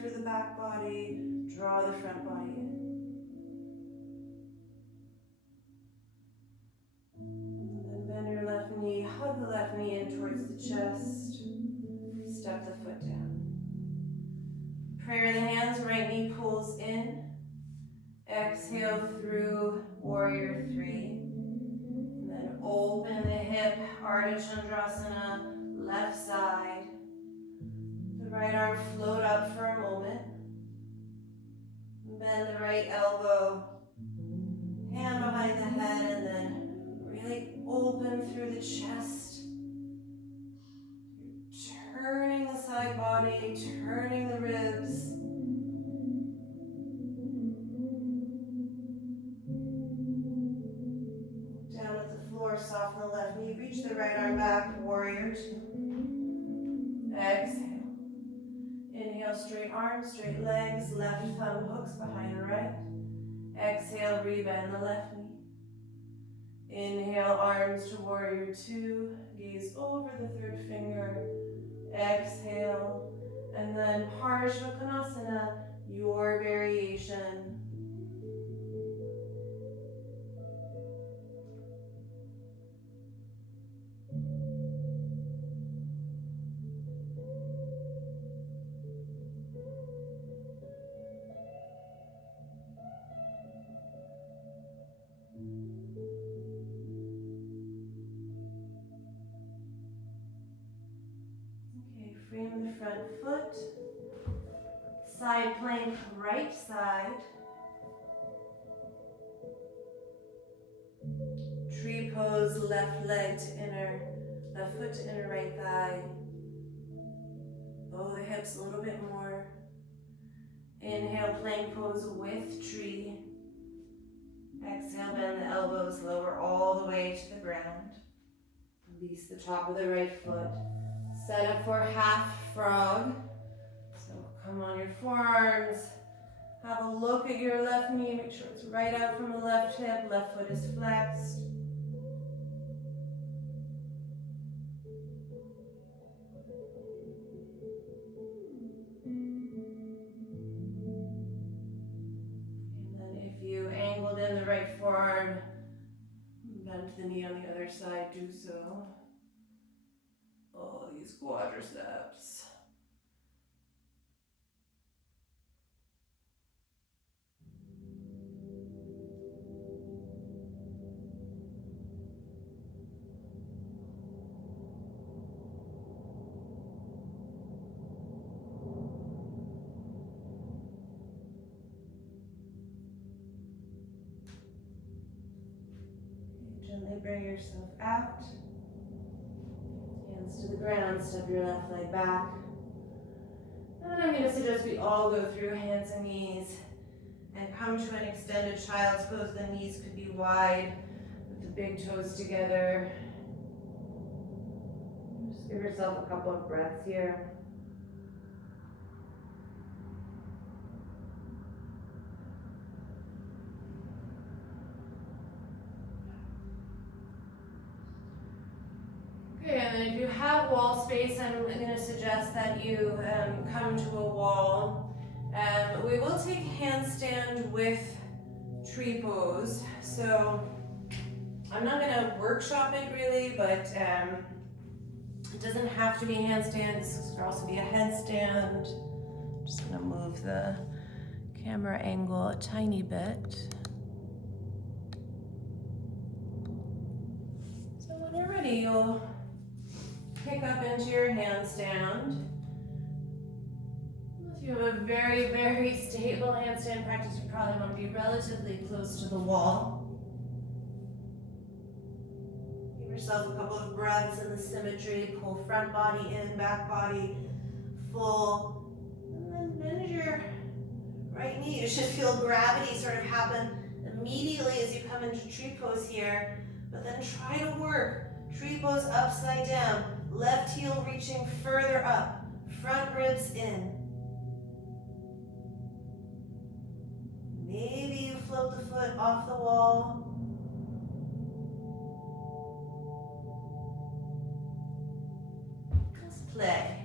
Through the back body, draw the front body in. And then bend your left knee, hug the left knee in towards the chest, step the foot down. Prayer the hands, right knee pulls in. Exhale through warrior three. And then open the hip, Ardha Chandrasana, left side. The right arm float up for a moment. Bend the right elbow, hand behind the head, and then really open through the chest. You're turning the side body, turning the ribs. Down at the floor, soften the left knee, reach the right arm back, warrior two. Exhale. Inhale, straight arms, straight legs, left thumb hooks behind right. Exhale, rebend the left knee. Inhale, arms to warrior two, gaze over the third finger. Exhale, and then Parsvakonasana, your variation. Frame the front foot, side plank, right side, tree pose, left leg to inner, left foot to inner right thigh, bow the hips a little bit more, inhale, plank pose with tree, exhale, bend the elbows, lower all the way to the ground, release the top of the right foot. Set up for half frog. So come on your forearms. Have a look at your left knee. Make sure it's right out from the left hip. Left foot is flexed. bend the knee on the other side, do so. Oh, these quadriceps. Gently bring yourself out. Hands to the ground, step your left leg back. And I'm going to suggest we all go through hands and knees and come to an extended child's pose. The knees could be wide with the big toes together. Just give yourself a couple of breaths here. Okay, and then if you have wall space, I'm going to suggest that you come to a wall. We will take handstand with tree pose. So I'm not going to workshop it really, but it doesn't have to be handstand. This could also be a headstand. I'm just going to move the camera angle a tiny bit. So when you're ready, you'll pick up into your handstand. If you have a very, very stable handstand practice, you probably want to be relatively close to the wall. Give yourself a couple of breaths in the symmetry. Pull front body in, back body full. And then bend your right knee. You should feel gravity sort of happen immediately as you come into tree pose here. But then try to work tree pose upside down. Left heel reaching further up. Front ribs in. Maybe you float the foot off the wall. Just play.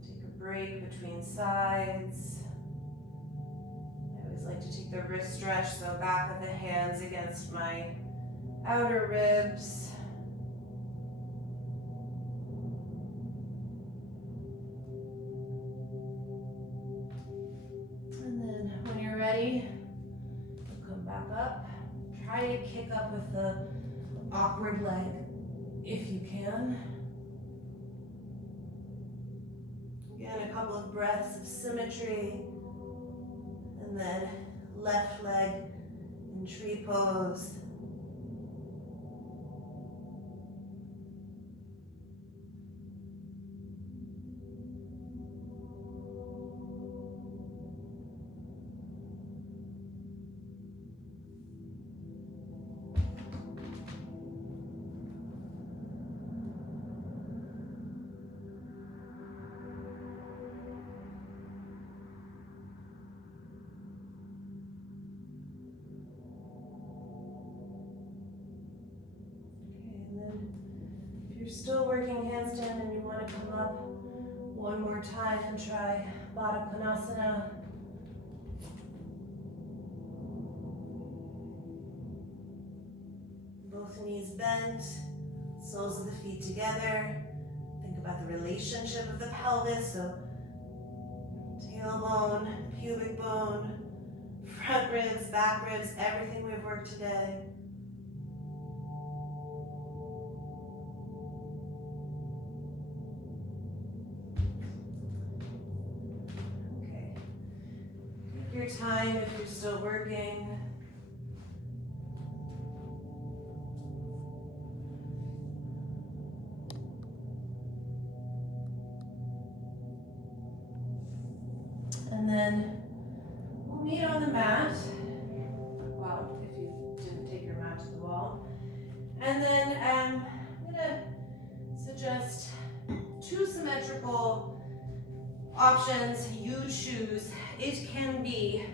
Take a break between sides. I always like to take the wrist stretch, so back of the hands against my outer ribs. And then when you're ready, you'll come back up. Try to kick up with the awkward leg if you can. Again, a couple of breaths of symmetry. And then left leg in tree pose. If you're still working handstand and you want to come up one more time and try Baddha Konasana. Both knees bent, soles of the feet together. Think about the relationship of the pelvis, so tailbone, pubic bone, front ribs, back ribs, everything we've worked today. Your time if you're still working. And then we'll meet on the mat. Well, if you didn't take your mat to the wall. And then I'm gonna suggest two symmetrical options you choose. It can be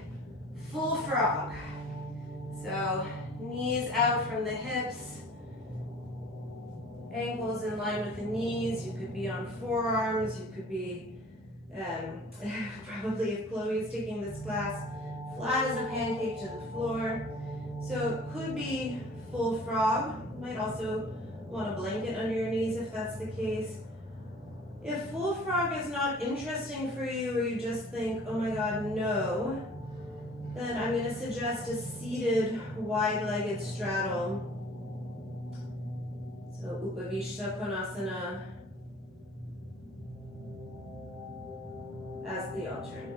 full frog. So knees out from the hips, ankles in line with the knees. You could be on forearms. You could be, probably if Chloe is taking this class, flat as a pancake to the floor. So it could be full frog. Might also want a blanket under your knees if that's the case. If full frog is not interesting for you, or you just think, oh my god, no, then I'm going to suggest a seated wide-legged straddle. So Upavishta Konasana as the alternative.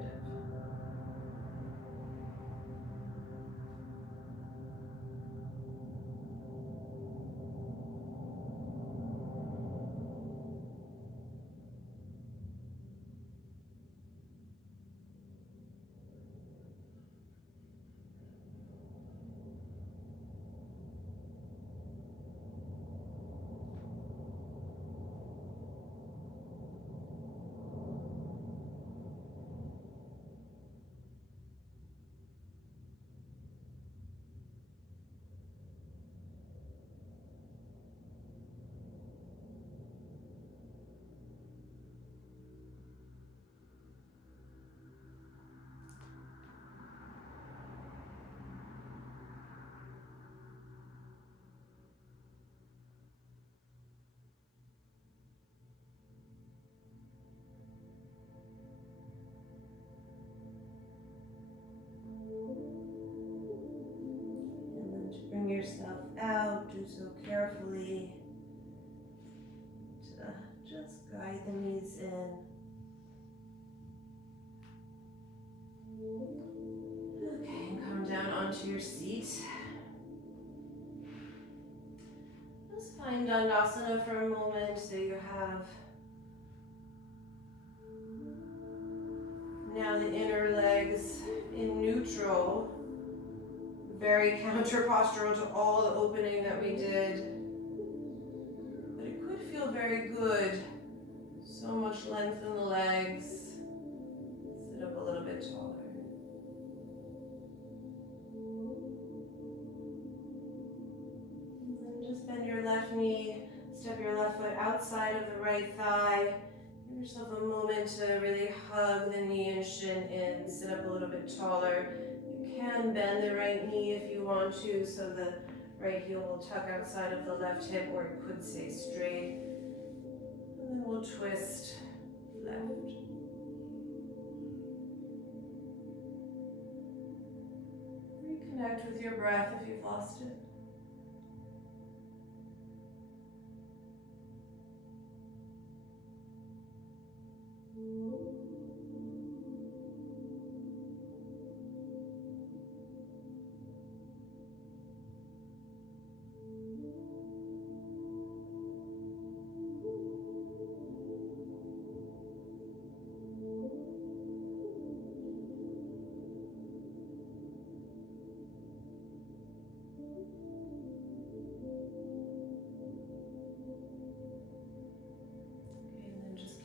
Bring yourself out, do so carefully to just guide the knees in. Okay, and come down onto your seat. Just find Dandasana for a moment so you have now the inner legs in neutral. Very counter postural to all the opening that we did. But it could feel very good. So much length in the legs. Sit up a little bit taller. And then just bend your left knee, step your left foot outside of the right thigh. Give yourself a moment to really hug the knee and shin in. Sit up a little bit taller. You can bend the right knee if you want to, so the right heel will tuck outside of the left hip, or it could stay straight. And then we'll twist left. Reconnect with your breath if you've lost it.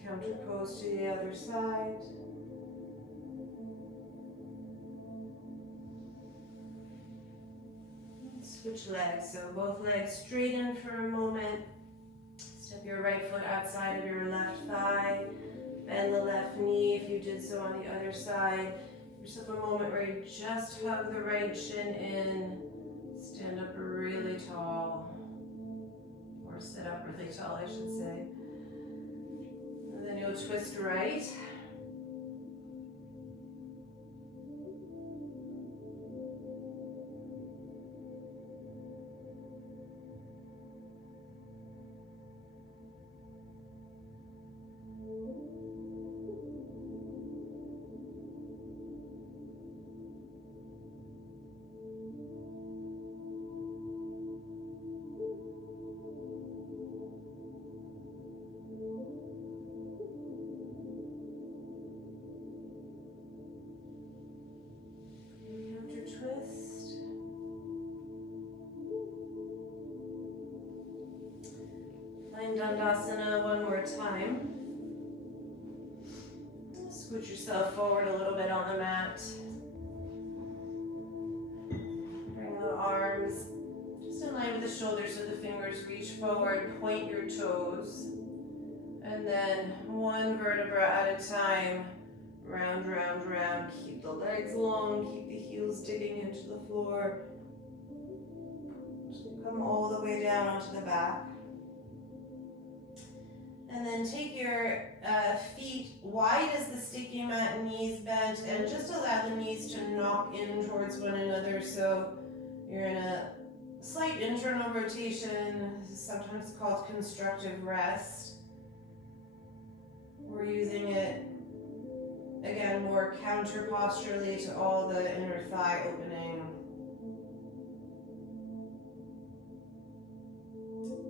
Counterpose to the other side. Switch legs, so both legs straighten for a moment. Step your right foot outside of your left thigh. Bend the left knee if you did so on the other side. Give yourself a moment where you just hug the right shin in. Stand up really tall. Or sit up really tall, I should say. And then you'll twist right. Dandasana one more time. Scoot yourself forward a little bit on the mat. Bring the arms just in line with the shoulders so the fingers reach forward. Point your toes. And then one vertebra at a time, Round, round, round. Keep the legs long, keep the heels digging into the floor. Come all the way down onto the back. And then take your feet wide as the sticky mat, knees bent, and just allow the knees to knock in towards one another. So you're in a slight internal rotation, sometimes called constructive rest. We're using it, again, more counter posturally to all the inner thigh opening. Okay.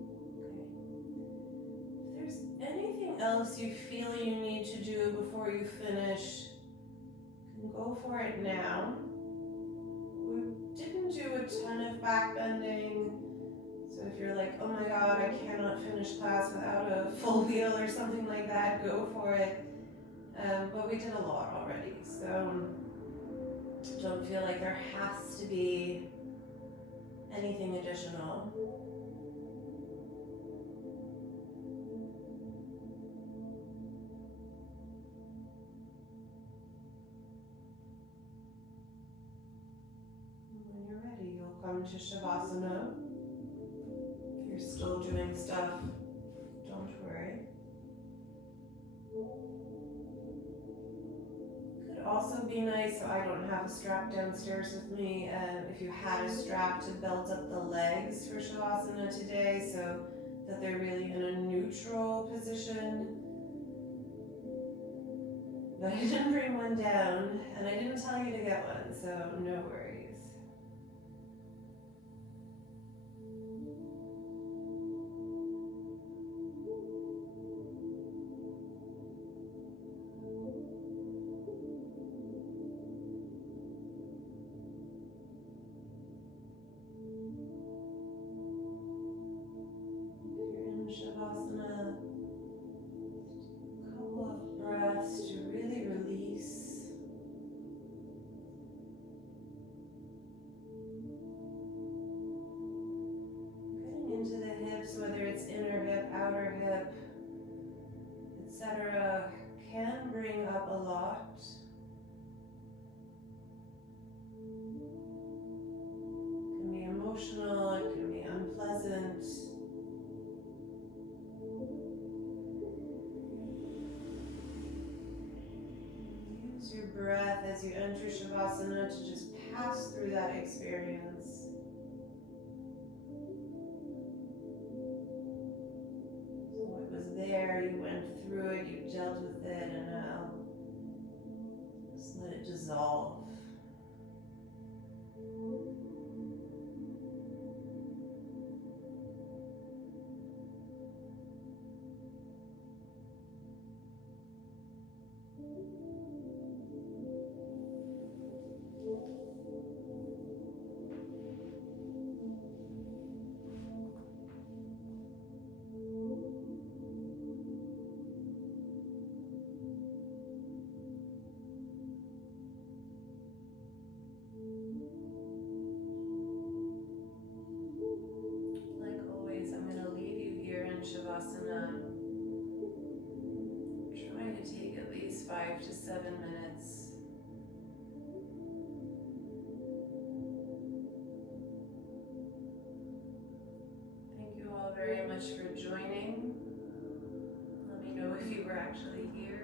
If there's anything else you feel you need to do before you finish, you can go for it now. We didn't do a ton of back bending, so if you're like, oh my god, I cannot finish class without a full wheel or something like that, go for it. But we did a lot already, so don't feel like there has to be anything additional. When you're ready, you'll come to Shavasana. If you're still doing stuff, don't worry. Could also be nice, so I don't have a strap downstairs with me, if you had a strap to belt up the legs for Shavasana today so that they're really in a neutral position. But I didn't bring one down, and I didn't tell you to get one, so no worries. Shavasana, a couple of breaths to really release. Getting into the hips, whether it's inner hip, outer hip, etc., can bring up a lot. It can be emotional, it can be unpleasant. Your breath as you enter Shavasana to just pass through that experience. So what was there, you went through it, you dealt with it, and now just let it dissolve. Shavasana. Try to take at least 5 to 7 minutes. Thank you all very much for joining. Let me know if you were actually here.